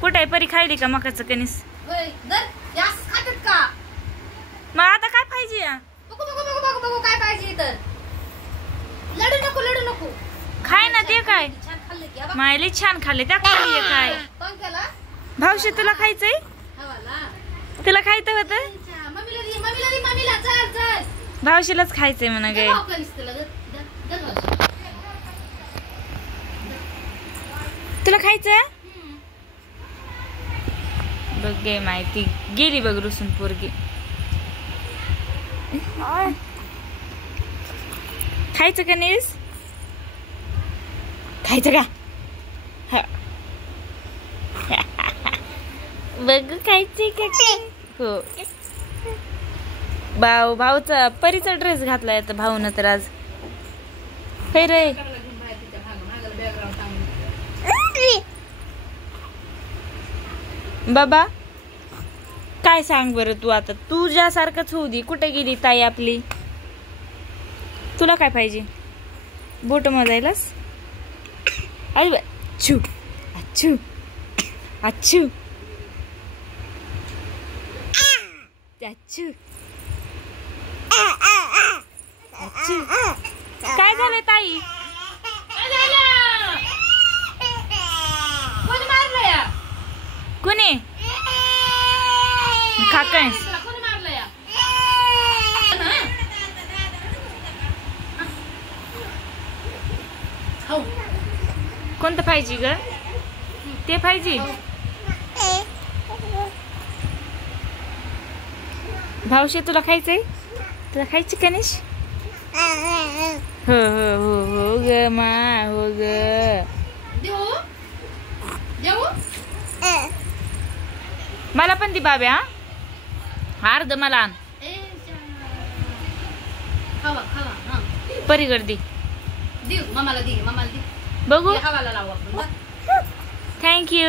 कुठे परी खायली का मकाचं कणीस? खातात का? मग आता काय पाहिजे? बघू बघू बघू बघू बघू काय पाहिजे तर. लडू नको लडू नको. खाय ना ते काय? छान खाल्ले की बघ. मायली छान खाल्ले त्या खाल्ली काय? पंख्याला भाऊशी तुला खायचंय? हवाला. तुला खायचं होतं? मम्मीला दे मम्मीला दे मम्मीला चल चल. भाऊशीलाच खायचंय म्हणा गे. भाऊ कणीस तुला तुला खायचं? बघ गे माहिती गेली बघ रुसून पोरगी. खायचं कणीस? खायचं का? बघ खायची का? हो भाऊचा परीचा ड्रेस घातलाय आता भाऊन तर आज. हे रे बाबा काय सांग बरं तू आता तुझ्यासारखंच होऊ दे. कुठे गेली ताई आपली? तुला काय पाहिजे? बोट मोजायलास? अरे अच्छू अच्छू अच्छू अच्छू अच्छू काय झालं ताई? कोणी मारलं या? कोणी खाकण? कोणी मारलं या? कोणतं पाहिजे ग? ते पाहिजे? भाऊशी तुला खायचंय? तुला खायची कणीस? हो हो हो हो ग मा हो ग. देऊ देऊ मला पण दे बाब्या. अर्ध मला आण. खावा खावा हा परी गर्दी देऊ मम्माला दे मम्माला दे. बघू. हवाला लावू आपण. थँक्यू.